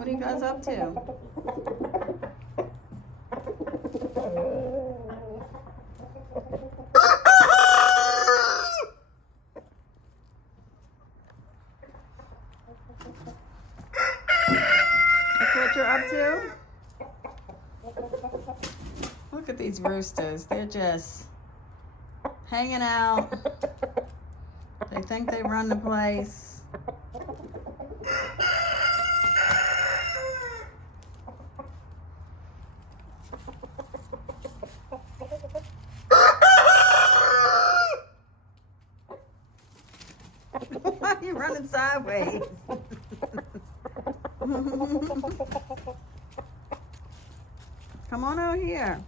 What are you guys up to? That's what you're up to? Look at these roosters. They're just hanging out. They think they run the place. Why are you running sideways? Come on out here.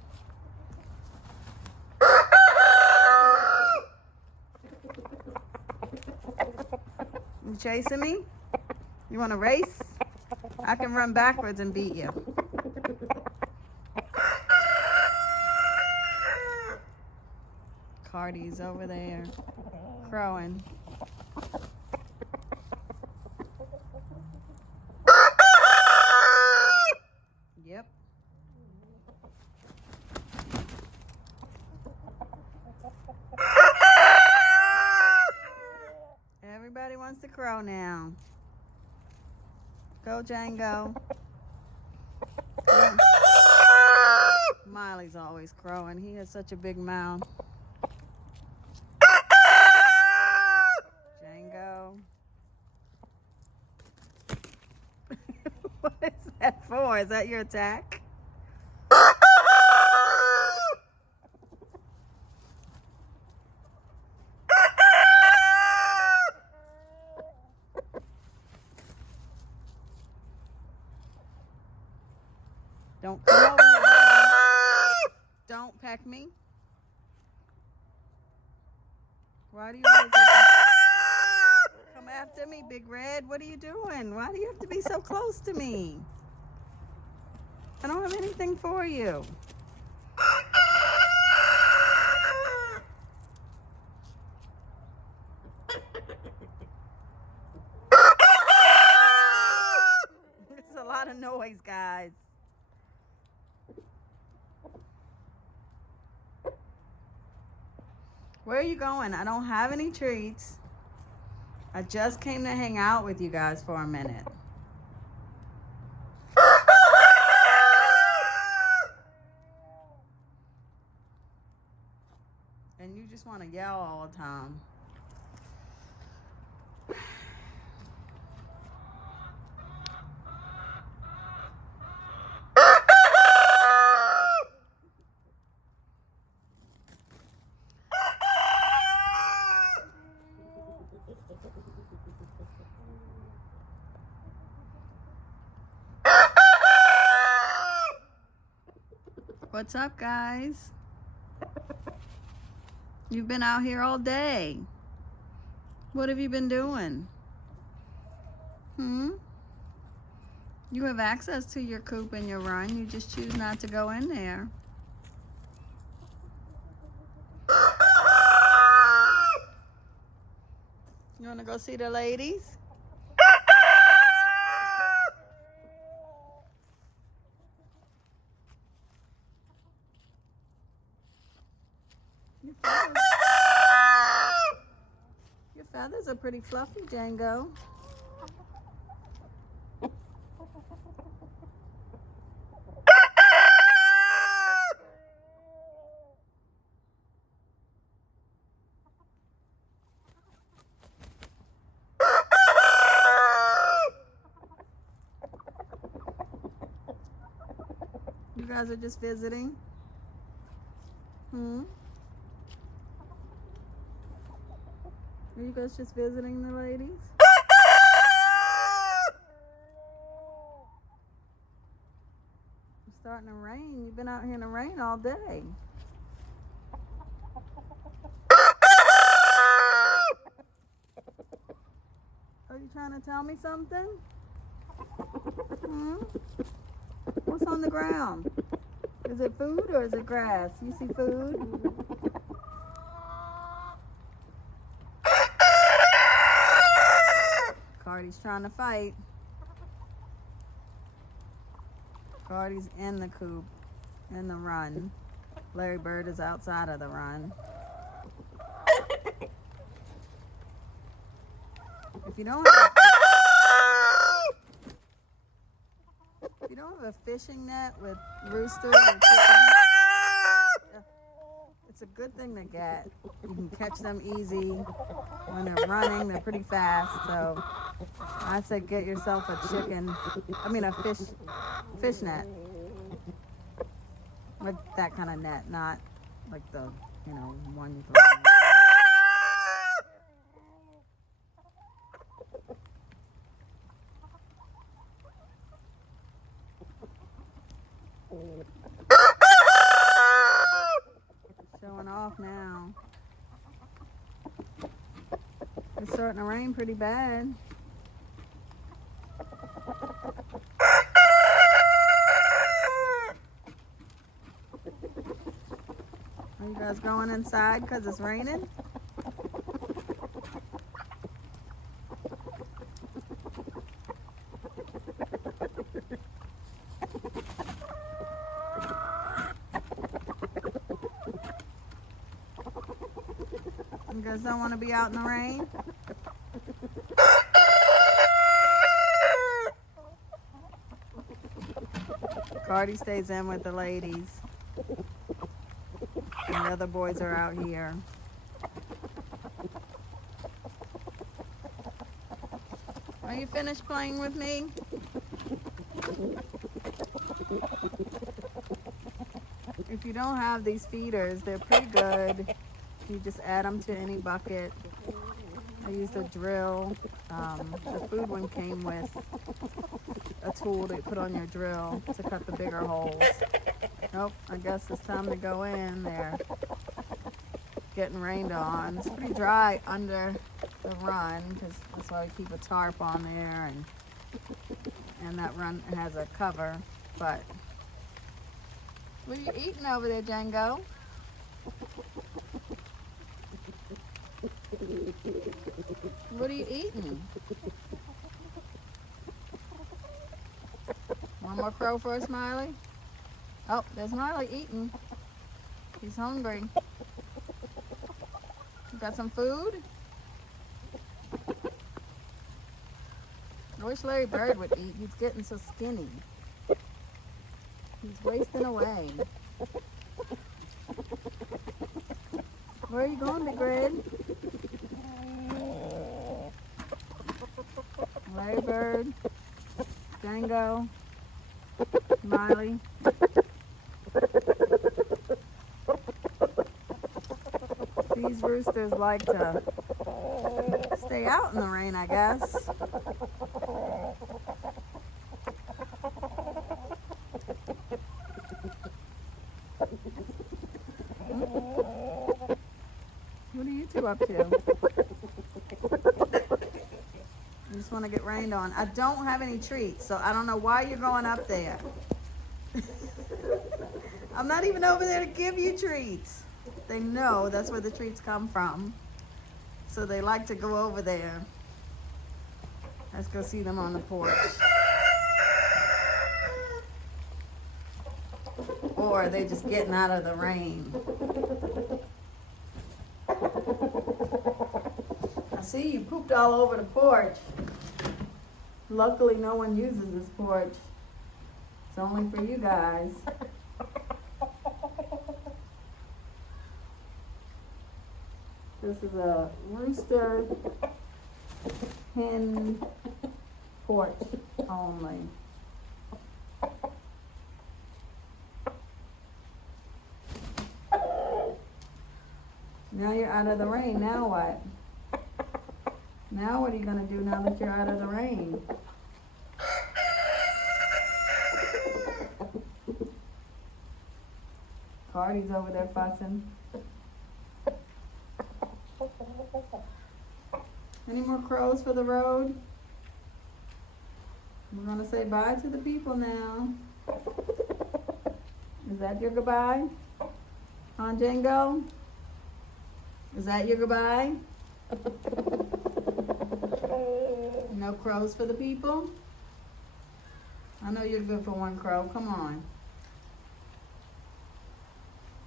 You chasing me? You want to race? I can run backwards and beat you. Cardi's over there crowing. Yep. Everybody wants to crow now. Go, Django. Yeah. Miley's always crowing. He has such a big mouth. Django. What is that for? Is that your attack? Don't come over here, baby. Don't peck me. Why do you always come after me, Big Red? What are you doing? Why do you have to be so close to me? I don't have anything for you. It's a lot of noise, guys. Where are you going? I don't have any treats. I just came to hang out with you guys for a minute. And you just want to yell all the time. What's up, guys? You've been out here all day. What have you been doing? You have access to your coop and your run. You just choose not to go in there. You want to go see the ladies? Your feathers are pretty fluffy, Django. You guys are just visiting? Are you guys just visiting the ladies? It's starting to rain. You've been out here in the rain all day. Are you trying to tell me something? What's on the ground? Is it food or is it grass? You see food? Cardi's trying to fight. Cardi's in the coop, in the run. Larry Bird is outside of the run. If you don't have a fishing net with roosters or chickens, it's a good thing to get. You can catch them easy when they're running. They're pretty fast, so I'd say get yourself a fish net. Like that kind of net, not like the, one you throw in. Showing off now. It's starting to rain pretty bad. Are you guys going inside because it's raining? You guys don't want to be out in the rain? Cardi stays in with the ladies. And the other boys are out here. Are you finished playing with me? If you don't have these feeders, they're pretty good. You just add them to any bucket. I used a drill. The food one came with a tool to put on your drill to cut the bigger holes. Nope, I guess it's time to go in there. Getting rained on. It's pretty dry under the run because that's why we keep a tarp on there, and that run has a cover. But what are you eating over there, Django? What are you eating? One more crow for a Smiley? Oh, there's Smiley eating. He's hungry. You got some food? I wish Larry Bird would eat. He's getting so skinny. He's wasting away. Where are you going, Big Red? Larry Bird, Django, Smiley. These roosters like to stay out in the rain, I guess. What are you two up to? You just want to get rained on. I don't have any treats, so I don't know why you're going up there. I'm not even over there to give you treats. They know that's where the treats come from. So they like to go over there. Let's go see them on the porch. Or they're just getting out of the rain. I see you pooped all over the porch. Luckily, no one uses this porch. It's only for you guys. This is a rooster hen porch only. Now you're out of the rain. Now what? Now what are you going to do now that you're out of the rain? Cardi's over there fussing. Any more crows for the road? We're going to say bye to the people now. Is that your goodbye? Huh, Django? Is that your goodbye? No crows for the people? I know you're good for one crow. Come on.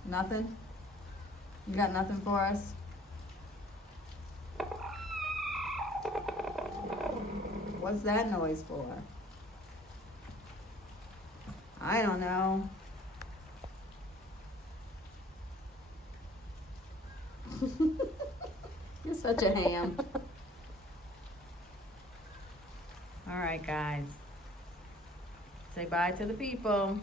Nothing? You got nothing for us? What's that noise for? I don't know. You're such a ham. All right, guys. Say bye to the people.